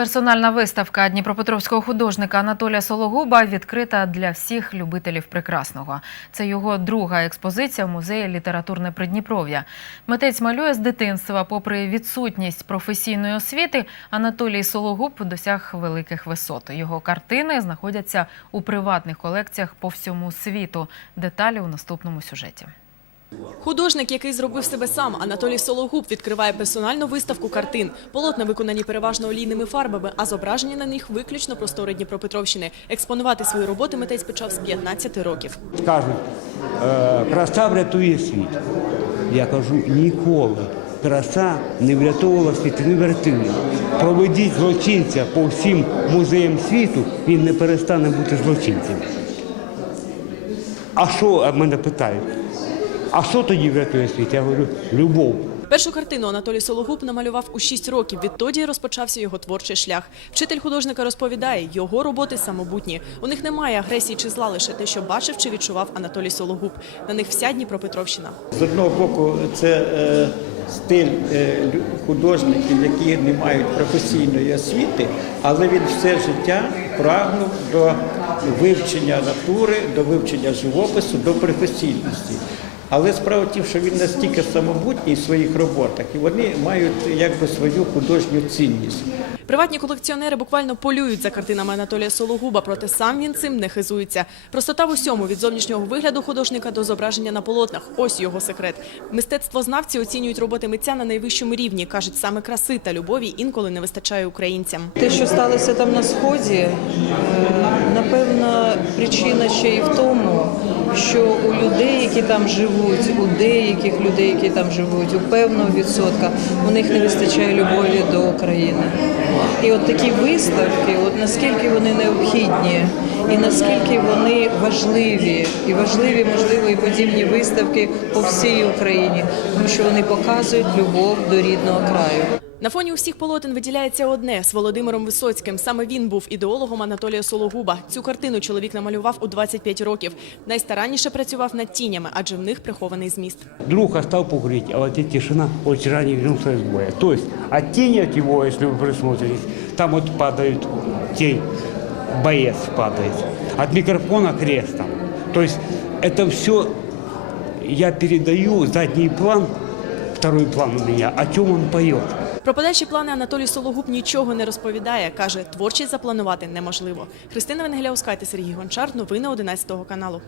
Персональна виставка дніпропетровського художника Анатолія Сологуба відкрита для всіх любителів прекрасного. Це його друга експозиція в музеї літературне Придніпров'я. Митець малює з дитинства. Попри відсутність професійної освіти, Анатолій Сологуб досяг великих висот. Його картини знаходяться у приватних колекціях по всьому світу. Деталі у наступному сюжеті. Художник, який зробив себе сам, Анатолій Сологуб, відкриває персональну виставку картин. Полотна виконані переважно олійними фарбами, а зображення на них виключно простори Дніпропетровщини. Експонувати свої роботи митець почав з 15 років. Кажуть, е, краса врятує світ. Я кажу, ніколи краса не врятовувала світ, не врятує. Проведіть злочинця по всім музеям світу, він не перестане бути злочинцем. А що мене питають? А що тоді врятує світ? Я говорю, любов. Першу картину Анатолій Сологуб намалював у 6 років. Відтоді розпочався його творчий шлях. Вчитель художника розповідає, його роботи самобутні. У них немає агресії чи зла, лише те, що бачив чи відчував Анатолій Сологуб. На них вся Дніпропетровщина. З одного боку, це е, стиль е, художників, які не мають професійної освіти, але він все життя прагнув до вивчення натури, до вивчення живопису, до професійності. Але справа в тім, що він настільки самобутній в своїх роботах, і вони мають якби свою художню цінність. Приватні колекціонери буквально полюють за картинами Анатолія Сологуба, проте сам він цим не хизується. Простота в усьому від зовнішнього вигляду художника до зображення на полотнах. Ось його секрет. Мистецтвознавці оцінюють роботи митця на найвищому рівні. кажуть, саме краси та любові інколи не вистачає українцям. Те, що сталося там на сході, е, напевно, причина ще й в тому, що у людей, які там живуть, у деяких людей, які там живуть, у певного відсотка, у них не вистачає любові до України. І от такі виставки, от наскільки вони необхідні, і наскільки вони важливі, і важливі, можливо, і подібні виставки по всій Україні, тому що вони показують любов до рідного краю. На фоні усіх полотен виділяється одне з Володимиром Висоцьким. Саме він був ідеологом Анатолія Сологуба. Цю картину чоловік намалював у 25 років. Найстаранніше працював над тінями, адже в них прихований зміст. Друг остал покурить, а вот эта тишина очень ранее вернулся из боя. То есть от тени от его, если вы присмотритесь, там вот падает тень, боец падает. От микрофона крест там. То есть это все я передаю задний план, второй план у меня, о чем он поет. Про подальші плани Анатолій Сологуб нічого не розповідає. Каже, творчість запланувати неможливо. Христина Венгеляускайте, Сергій Гончар. Новини 11 каналу.